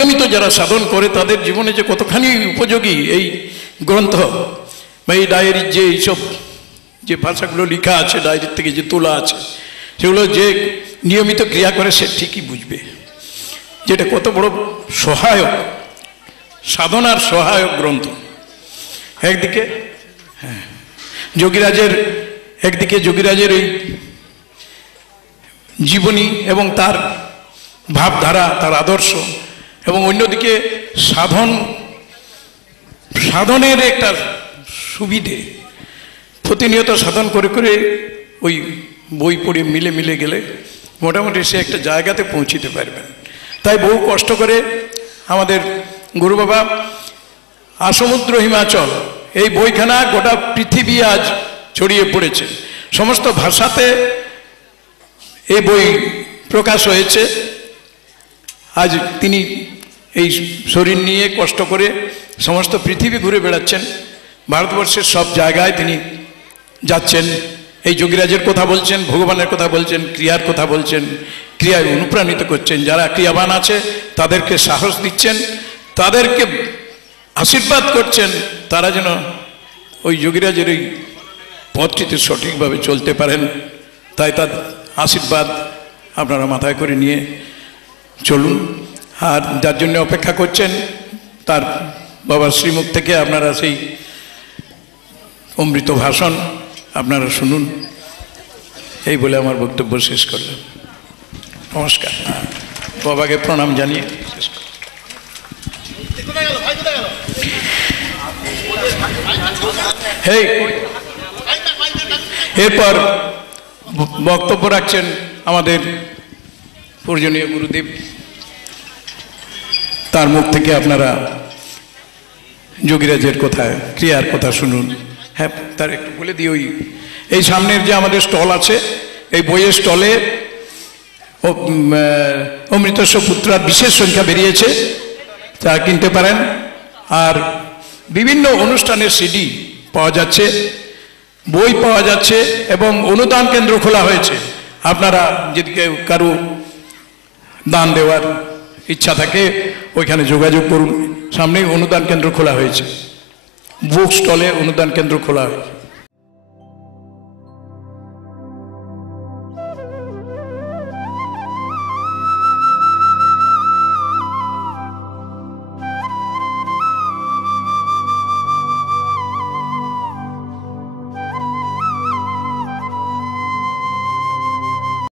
নিয়মিত যারা সাধন করে তাদের জীবনে যে কতখানি উপযোগী এই গ্রন্থ বা এই ডায়েরির যে এইসব যে ভাষাগুলো লেখা আছে, ডায়েরির থেকে যে তোলা আছে, সেগুলো যে নিয়মিত ক্রিয়া করে সে ঠিকই বুঝবে যেটা কত বড় সহায়ক, সাধনার সহায়ক গ্রন্থ। একদিকে যোগীরাজের এই জীবনী এবং তার ভাবধারা, তার আদর্শ, এবং অন্যদিকে সাধনের একটা সুবিধে, প্রতিনিয়ত সাধন করে করে ওই বই পড়ে মিলে গেলে মোটামুটি সে একটা জায়গাতে পৌঁছিতে পারবেন। তাই বহু কষ্ট করে আমাদের গুরু বাবা আসমুদ্র হিমাচল এই বইখানা গোটা পৃথিবী আজ ছড়িয়ে পড়েছে, সমস্ত ভাষাতে এই বই প্রকাশ হয়েছে। আজ তিনি এই শরীর নিয়ে কষ্ট করে সমস্ত পৃথিবী ঘুরে বেড়াচ্ছেন, ভারতবর্ষের সব জায়গায় তিনি যাচ্ছেন, এই যোগীরাজের কথা বলছেন, ভগবানের কথা বলছেন, ক্রিয়ার কথা বলছেন, ক্রিয়ায় অনুপ্রাণিত করছেন। যারা ক্রিয়াবান আছে তাদেরকে সাহস দিচ্ছেন, তাদেরকে আশীর্বাদ করছেন, তারা যেন ওই যোগীরাজের এই পথটিতে সঠিকভাবে চলতে পারেন। তাই তার আশীর্বাদ আপনারা মাথায় করে নিয়ে চলুন। আর যার জন্য অপেক্ষা করছেন তার বাবার শ্রীমুখ থেকে আপনারা সেই অমৃত ভাষণ আপনারা শুনুন। এই বলে আমার বক্তব্য শেষ করলাম। নমস্কার। বাবাকে প্রণাম জানিয়ে শেষ করলাম। এরপর বক্তব্য রাখছেন আমাদের পূজনীয় গুরুদেব, তার মুখ থেকে আপনারা যোগীরাজের কথা, ক্রিয়ার কথা শুনুন। হ্যাঁ, তার একটু বলে দিই, ওই এই সামনের যে আমাদের স্টল আছে, এই বইয়ের স্টলে অমৃতস্ব পুত্রার বিশেষ সংখ্যা বেরিয়েছে, তা কিনতে পারেন। আর বিভিন্ন অনুষ্ঠানের সিডি পাওয়া যাচ্ছে, বই পাওয়া যাচ্ছে, এবং অনুদান কেন্দ্র খোলা হয়েছে। আপনারা যদি কারো দান দেওয়ার ইচ্ছা থাকে ওইখানে যোগাযোগ করুন। সামনেই অনুদান কেন্দ্র খোলা হয়েছে, বুক স্টলে অনুদান কেন্দ্র খোলা হয়েছে।